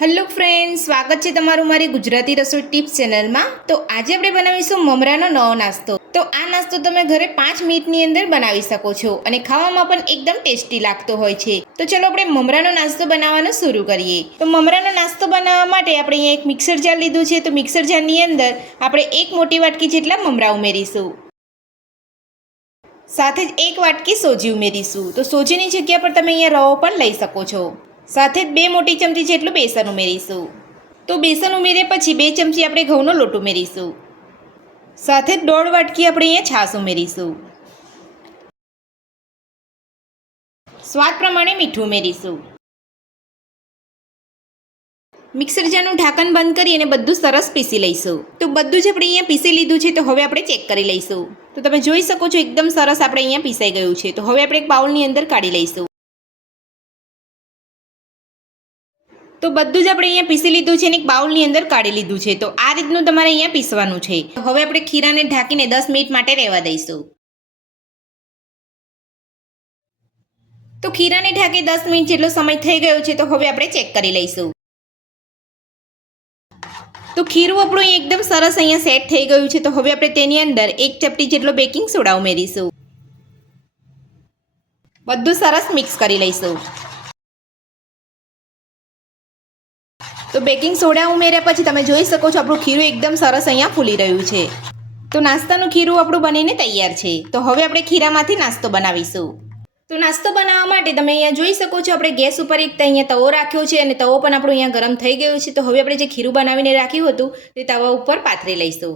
Hello friends, સ્વાગત છે તમારું મારી ગુજરાતી રસોઈ ટિપ્સ ચેનલમાં। તો આજે આપણે બનાવીશું મમરાનો નવો નાસ્તો। તો આ નાસ્તો તમે ઘરે 5 મિનિટની અંદર બનાવી શકો છો અને ખાવામાં પણ એકદમ ટેસ્ટી લાગતો હોય છે। તો ચલો આપણે મમરાનો નાસ્તો બનાવવાનું શરૂ કરીએ। તો મમરાનો નાસ્તો બનાવવા માટે આપણે અહીંયા એક મિક્સર જાર લીધું છે। તો મિક્સર જારની અંદર આપણે 1 મોટી વાટકી જેટલા મમરા ઉમેરીશું, સાથે જ 1 વાટકી સોજી ઉમેરીશું। તો સોજીની જગ્યા પર તમે અહીંયા રવો પણ લઈ શકો છો। સાથે જ 2 મોટી ચમચી જેટલું બેસન ઉમેરીશું। તો બેસન ઉમેર્યા પછી 2 ચમચી આપણે ઘઉંનો લોટ ઉમેરીશું। સાથે જ 1.5 વાટકી આપણે અહીંયા છાશ ઉમેરીશું। સ્વાદ પ્રમાણે મીઠું ઉમેરીશું। મિક્સર જારનું ઢાંકણ બંધ કરી અને બધું સરસ પીસી લઈશું। તો બધું જ આપણે અહીંયા પીસી લીધું છે। તો હવે આપણે ચેક કરી લઈશું। તો તમે જોઈ શકો છો એકદમ સરસ આપણે અહીંયા પીસાઈ ગયું છે। તો હવે આપણે એક બાઉલની અંદર કાઢી લઈશું। તો બધું જ આપણે અહીંયા પીસી લીધું છે અને એક બાઉલની અંદર કાઢી લીધું છે। તો આ રીતનું તમારે અહીંયા પીસવાનું છે। તો હવે આપણે ખીરાને ઢાંકીને 10 મિનિટ માટે રહેવા દઈશું। તો ખીરાને ઢાંકી 10 મિનિટ જેટલો સમય થઈ ગયો છે। તો હવે આપણે ચેક કરી લઈશું। તો ખીરું આપણું અહીં એકદમ સરસ અહીંયા સેટ થઈ ગયું છે। તો હવે આપણે તેની અંદર 1 ચપટી જેટલો બેકિંગ સોડા ઉમેરીશું। બધું સરસ મિક્સ કરી લઈશું। તો બેકિંગ સોડા ઉમેર્યા પછી તમે જોઈ શકો છો આપણું ખીરું એકદમ સરસ અહીંયા ફૂલી રહ્યું છે। તો નાસ્તાનું ખીરું આપણું બનીને તૈયાર છે। તો હવે આપણે ખીરામાંથી નાસ્તો બનાવીશું। તો નાસ્તો બનાવવા માટે તમે અહીંયા જોઈ શકો છો આપણે ગેસ ઉપર એક અહીંયા તવો રાખ્યો છે અને તવો પણ આપણો અહીંયા ગરમ થઈ ગયો છે। તો હવે આપણે જે ખીરું બનાવીને રાખ્યું હતું તે તવા ઉપર પાથરી લઈશું।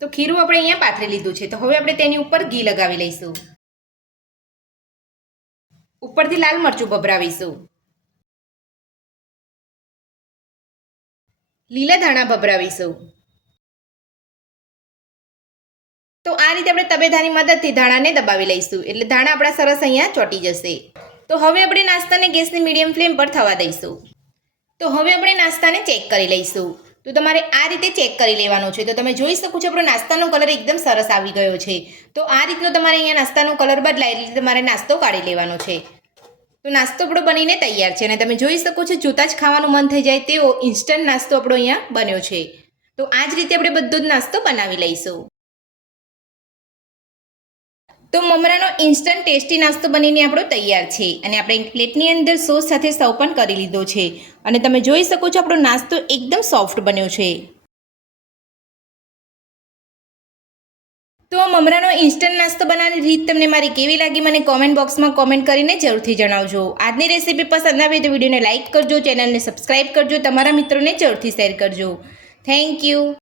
તો ખીરું આપણે અહીંયા પાથરી લીધું છે। તો હવે આપણે તેની ઉપર ઘી લગાવી લઈશું। ઉપરથી લાલ મરચું ભભરાવીશું। લીલા ધાણા ભભરાવીશું। તો આ રીતે આપણે તબેદાની મદદથી ધાણાને દબાવી લઈશું, એટલે ધાણા આપણા સરસ અહીંયા ચોંટી જશે। તો હવે આપણે નાસ્તાને ગેસની મીડિયમ ફ્લેમ પર થવા દઈશું। તો હવે આપણે નાસ્તાને ચેક કરી લઈશું। તો તમારે આ રીતે ચેક કરી લેવાનો છે। તો તમે જોઈ શકો છો આપણો નાસ્તાનો કલર એકદમ સરસ આવી ગયો છે। તો આ રીતનો તમારે અહીંયા નાસ્તાનો કલર બદલાય એટલે તમારે નાસ્તો કાઢી લેવાનો છે। તો નાસ્તો આપણો બનીને તૈયાર છે અને તમે જોઈ શકો છો જોતાં જ ખાવાનું મન થઈ જાય તેવો ઇન્સ્ટન્ટ નાસ્તો આપણો અહીંયા બન્યો છે। તો આ જ રીતે આપણે બધો જ નાસ્તો બનાવી લઈશું। તો મમરાનો ઇન્સ્ટન્ટ ટેસ્ટી નાસ્તો બનીને આપણો તૈયાર છે અને આપણે એક પ્લેટની અંદર સોસ સાથે સર્વ પણ કરી લીધો છે અને તમે જોઈ શકો છો આપણો નાસ્તો એકદમ સોફ્ટ બન્યો છે। તો મમરાનો ઇન્સ્ટન્ટ નાસ્તો બનાવવાની રીત તમને મારી કેવી લાગી મને કોમેન્ટ બોક્સમાં કોમેન્ટ કરીને જરૂરથી જણાવજો। આજની રેસીપી પસંદ આવે તો વિડીયોને લાઇક કરજો, ચેનલને સબસ્ક્રાઇબ કરજો, તમારા મિત્રોને જરૂરથી શેર કરજો। Thank you.